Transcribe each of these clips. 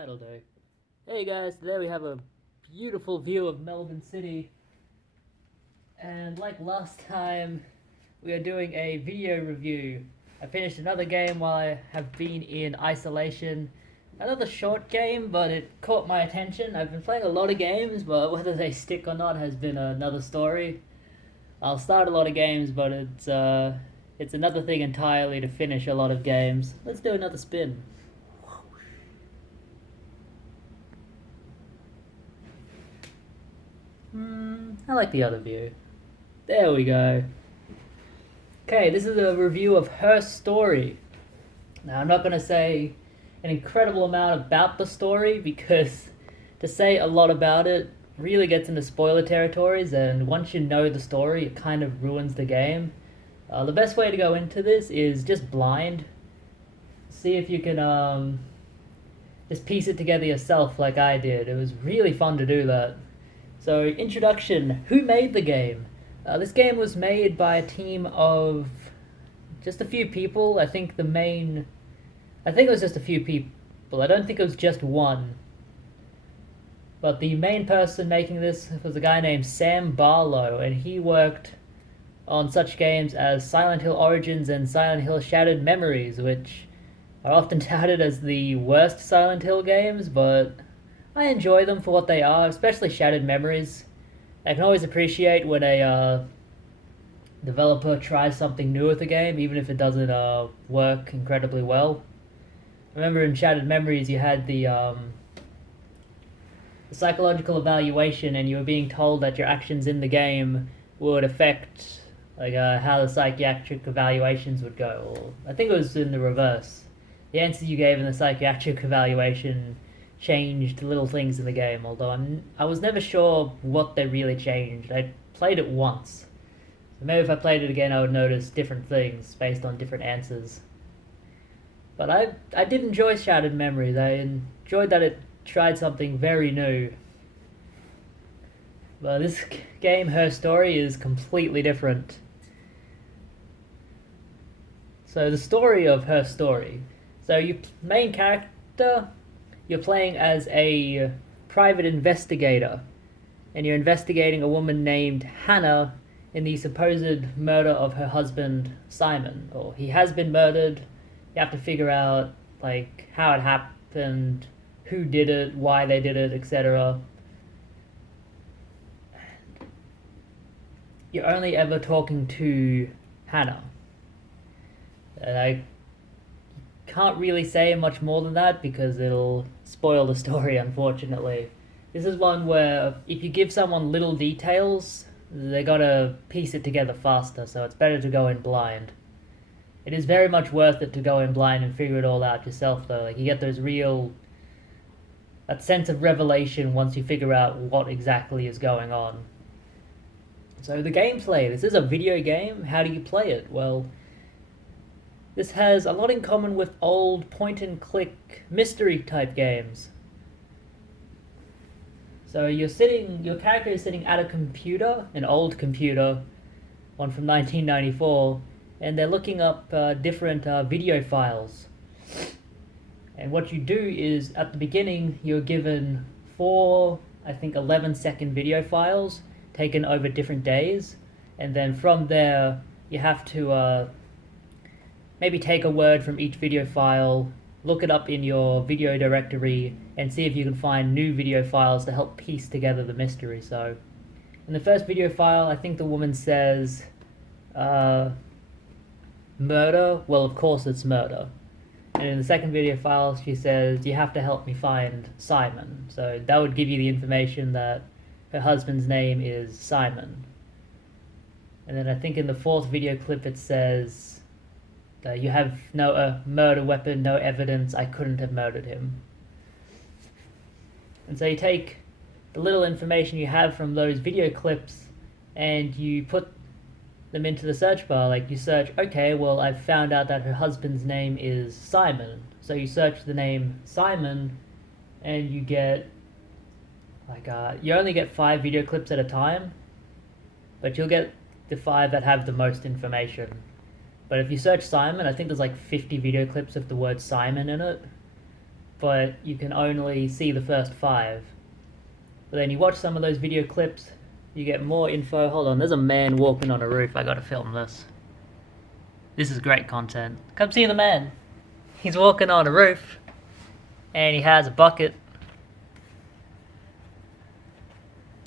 That'll do. Hey guys, today we have a beautiful view of Melbourne City. And like last time, we are doing a video review. I finished another game while I have been in isolation. Another short game, but it caught my attention. I've been playing a lot of games, but whether they stick or not has been another story. I'll start a lot of games, but it's another thing entirely to finish a lot of games. Let's do another spin. I like the other view. There we go. Okay, this is a review of Her Story. Now, I'm not going to say an incredible amount about the story because to say a lot about it really gets into spoiler territories, and once you know the story, it kind of ruins the game. The best way to go into this is just blind. See if you can just piece it together yourself like I did. It was really fun to do that. So, introduction. Who made the game? This game was made by a team of just a few people. I think it was just a few people. I don't think it was just one. But the main person making this was a guy named Sam Barlow, and he worked on such games as Silent Hill Origins and Silent Hill Shattered Memories, which are often touted as the worst Silent Hill games, but I enjoy them for what they are, especially Shattered Memories. I can always appreciate when a developer tries something new with a game, even if it doesn't work incredibly well. Remember in Shattered Memories you had the psychological evaluation, and you were being told that your actions in the game would affect how the psychiatric evaluations would go. Or I think it was in the reverse. The answers you gave in the psychiatric evaluation changed little things in the game, although I was never sure what they really changed. I played it once. So maybe if I played it again I would notice different things based on different answers. But I did enjoy Shattered Memories. I enjoyed that it tried something very new. But this game, Her Story, is completely different. So the story of Her Story. So your main character, you're playing as a private investigator, and you're investigating a woman named Hannah in the supposed murder of her husband, Simon. Or he has been murdered. You have to figure out how it happened, who did it, why they did it, etc. You're only ever talking to Hannah. And I can't really say much more than that because it'll spoil the story, unfortunately. This is one where if you give someone little details, they gotta piece it together faster, so it's better to go in blind. It is very much worth it to go in blind and figure it all out yourself, though. You get that sense of revelation once you figure out what exactly is going on. So the gameplay, this is a video game. How do you play it? Well, this has a lot in common with old point-and-click mystery-type games. So your character is sitting at a computer, an old computer, one from 1994, and they're looking up different video files. And what you do is, at the beginning, you're given 4, I think 11-second video files taken over different days, and then from there, you have to maybe take a word from each video file, look it up in your video directory, and see if you can find new video files to help piece together the mystery. So, in the first video file, I think the woman says, murder? Well, of course it's murder. And in the second video file, she says, you have to help me find Simon. So that would give you the information that her husband's name is Simon. And then I think in the fourth video clip it says, you have no murder weapon, no evidence, I couldn't have murdered him. And so you take the little information you have from those video clips and you put them into the search bar. You search, okay, well, I've found out that her husband's name is Simon. So you search the name Simon and you get, you only get 5 video clips at a time, but you'll get the 5 that have the most information. But if you search Simon, I think there's 50 video clips of the word Simon in it. but you can only see the first 5. But then you watch some of those video clips, you get more info. Hold on, there's a man walking on a roof. I gotta film this. This is great content. Come see the man. He's walking on a roof, and he has a bucket.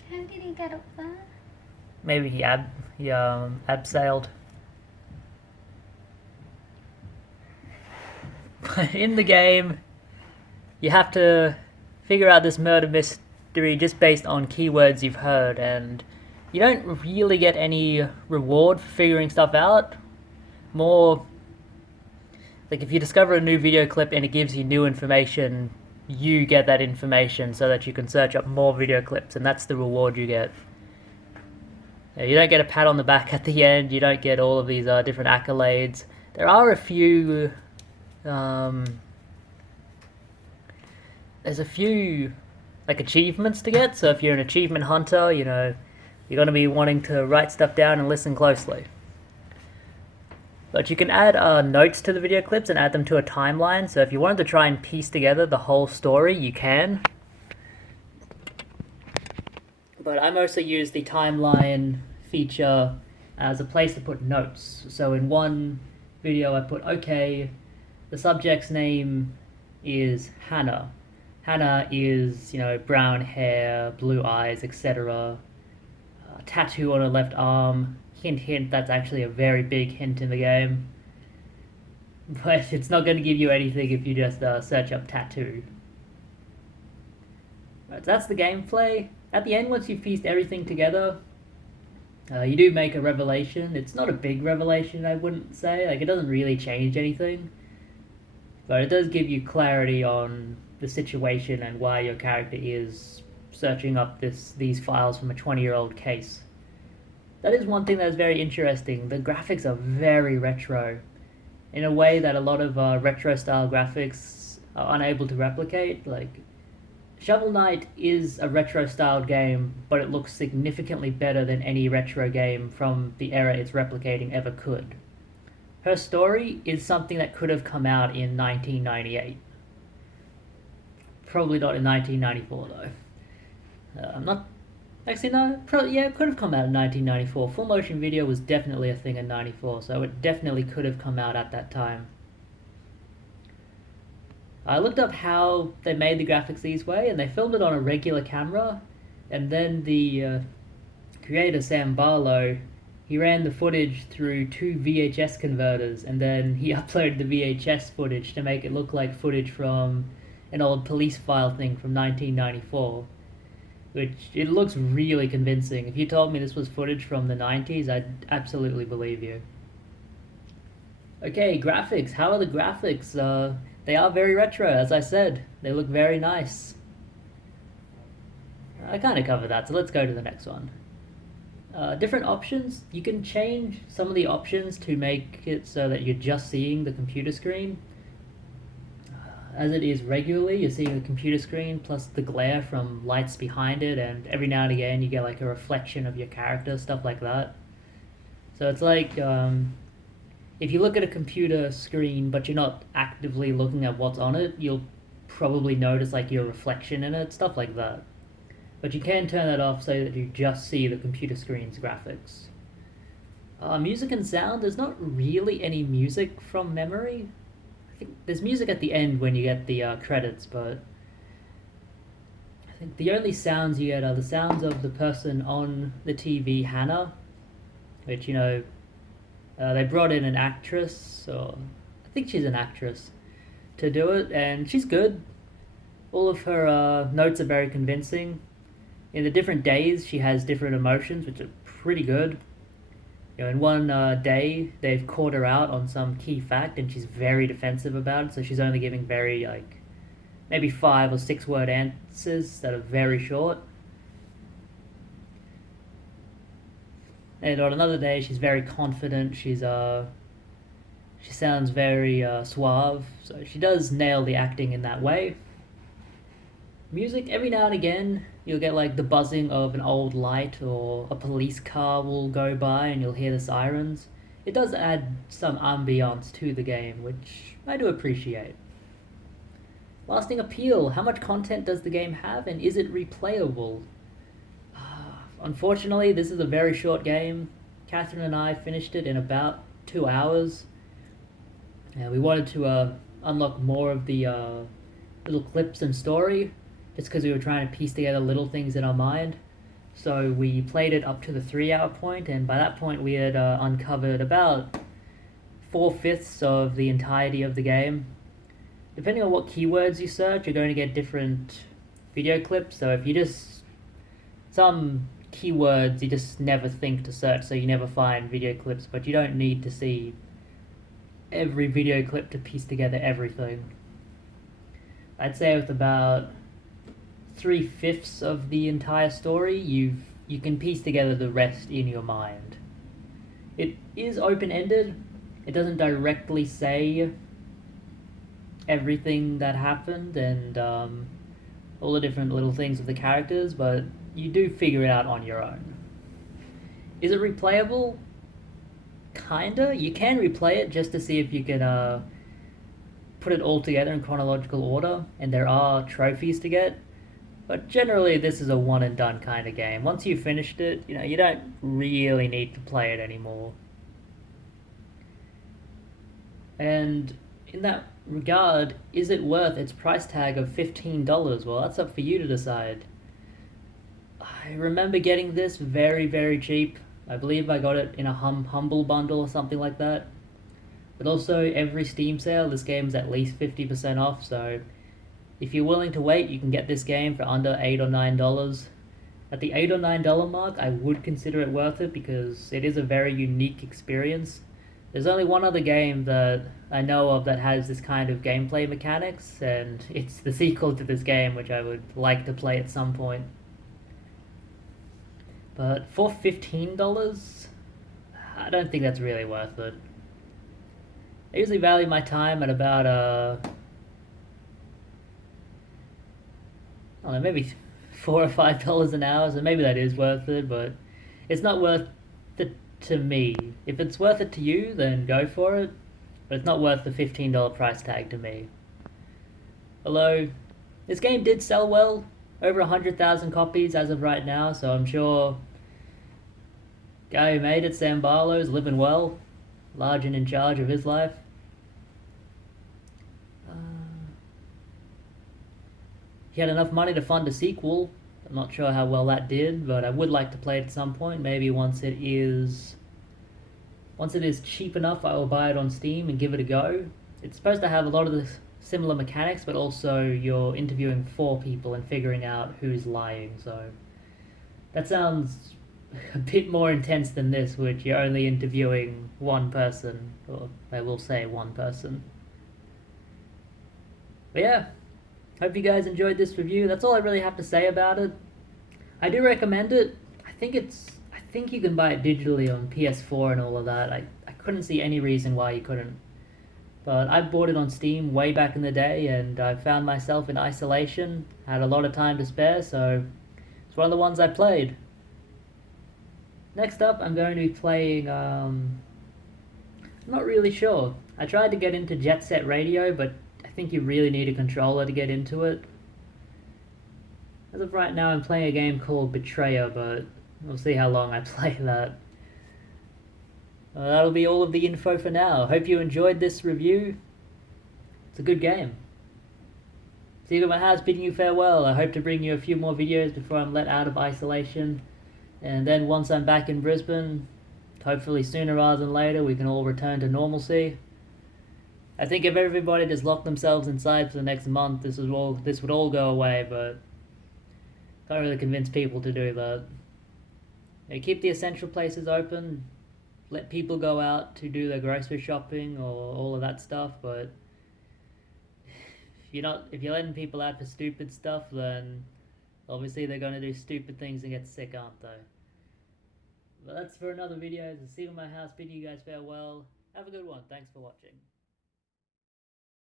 How did he get up there? Maybe he abseiled. But in the game, you have to figure out this murder mystery just based on keywords you've heard, and you don't really get any reward for figuring stuff out. More like if you discover a new video clip and it gives you new information, you get that information so that you can search up more video clips, and that's the reward you get. You don't get a pat on the back at the end, you don't get all of these different accolades. There are a few there's a few like achievements to get, so if you're an achievement hunter, you know, you're going to be wanting to write stuff down and listen closely. But you can add notes to the video clips and add them to a timeline, so if you wanted to try and piece together the whole story, you can. But I mostly use the timeline feature as a place to put notes. So in one video I put, okay, the subject's name is Hannah. Hannah is, you know, brown hair, blue eyes, etc. Tattoo on her left arm. Hint, hint, that's actually a very big hint in the game. But it's not going to give you anything if you just search up tattoo. Right, so that's the gameplay. At the end, once you've pieced everything together, you do make a revelation. It's not a big revelation, I wouldn't say. Like, it doesn't really change anything. But it does give you clarity on the situation and why your character is searching up these files from a 20-year-old case. That is one thing that is very interesting. The graphics are very retro, in a way that a lot of retro-style graphics are unable to replicate. Like, Shovel Knight is a retro-styled game, but it looks significantly better than any retro game from the era it's replicating ever could. Her Story is something that could have come out in 1998. Probably not in 1994, though. I'm not... Actually, no. Yeah, it could have come out in 1994. Full motion video was definitely a thing in 94, so it definitely could have come out at that time. I looked up how they made the graphics these way, and they filmed it on a regular camera, and then the creator, Sam Barlow, he ran the footage through 2 VHS converters, and then he uploaded the VHS footage to make it look like footage from an old police file thing from 1994. Which, it looks really convincing. If you told me this was footage from the 90s, I'd absolutely believe you. Okay, graphics. How are the graphics? They are very retro, as I said. They look very nice. I kind of covered that, so let's go to the next one. Different options. You can change some of the options to make it so that you're just seeing the computer screen. As it is regularly, you're seeing the computer screen plus the glare from lights behind it, and every now and again you get like a reflection of your character, stuff like that. So it's like, if you look at a computer screen but you're not actively looking at what's on it, you'll probably notice like your reflection in it, stuff like that. But you can turn that off so that you just see the computer screen's graphics. Music and sound, there's not really any music from memory. I think there's music at the end when you get the credits, but I think the only sounds you get are the sounds of the person on the TV, Hannah, which, you know, they brought in an actress, or I think she's an actress, to do it, and she's good. All of her notes are very convincing. In the different days, she has different emotions, which are pretty good. You know, in one day, they've caught her out on some key fact, and she's very defensive about it, so she's only giving very, like, maybe 5 or 6 word answers that are very short. And on another day, she's very confident, she sounds very suave, so she does nail the acting in that way. Music, every now and again, you'll get like the buzzing of an old light, or a police car will go by and you'll hear the sirens. It does add some ambiance to the game, which I do appreciate. Lasting appeal. How much content does the game have, and is it replayable? Unfortunately, this is a very short game. Catherine and I finished it in about 2 hours. We wanted to unlock more of the little clips and story, just because we were trying to piece together little things in our mind. So we played it up to the 3 hour point, and by that point we had uncovered about 4/5 of the entirety of the game. Depending on what keywords you search, you're going to get different video clips. So if you just, some keywords you just never think to search, so you never find video clips, but you don't need to see every video clip to piece together everything. I'd say with about 3/5 of the entire story, you can piece together the rest in your mind. It is open-ended. It doesn't directly say everything that happened and all the different little things of the characters, but you do figure it out on your own. Is it replayable? Kinda. You can replay it just to see if you can put it all together in chronological order, and there are trophies to get. But generally, this is a one and done kind of game. Once you've finished it, you don't really need to play it anymore. And in that regard, is it worth its price tag of $15? Well, that's up for you to decide. I remember getting this very, very cheap. I believe I got it in a Humble Bundle or something like that. But also, every Steam sale, this game is at least 50% off, so if you're willing to wait, you can get this game for under $8 or $9. At the $8 or $9 mark, I would consider it worth it because it is a very unique experience. There's only one other game that I know of that has this kind of gameplay mechanics, and it's the sequel to this game, which I would like to play at some point. But for $15, I don't think that's really worth it. I usually value my time at about, I don't know, maybe $4 or $5 an hour, so maybe that is worth it, but it's not worth it to me. If it's worth it to you, then go for it, but it's not worth the $15 price tag to me. Although, this game did sell well, over 100,000 copies as of right now, so I'm sure guy who made it, Sam Barlow, is living well, large and in charge of his life. He had enough money to fund a sequel. I'm not sure how well that did, but I would like to play it at some point. Maybe once it is cheap enough, I will buy it on Steam and give it a go. It's supposed to have a lot of the similar mechanics, but also you're interviewing 4 people and figuring out who's lying, so that sounds a bit more intense than this, which you're only interviewing one person, or I will say one person. But yeah, hope you guys enjoyed this review. That's all I really have to say about it. I do recommend it. I think you can buy it digitally on PS4 and all of that. I couldn't see any reason why you couldn't. But I bought it on Steam way back in the day, and I found myself in isolation, had a lot of time to spare, so it's one of the ones I played. Next up, I'm going to be playing, I'm not really sure. I tried to get into Jet Set Radio, but I think you really need a controller to get into it. As of right now, I'm playing a game called Betrayer, but we'll see how long I play that. That'll be all of the info for now. Hope you enjoyed this review. It's a good game. Seeker at my house bidding you farewell. I hope to bring you a few more videos before I'm let out of isolation. And then once I'm back in Brisbane, hopefully sooner rather than later, we can all return to normalcy. I think if everybody just locked themselves inside for the next month, this would all go away, but can't really convince people to do that. Keep the essential places open, let people go out to do their grocery shopping or all of that stuff, but if you're letting people out for stupid stuff, then obviously they're going to do stupid things and get sick, aren't they? But that's for another video. It's Seeker at my house bidding you guys farewell. Have a good one. Thanks for watching.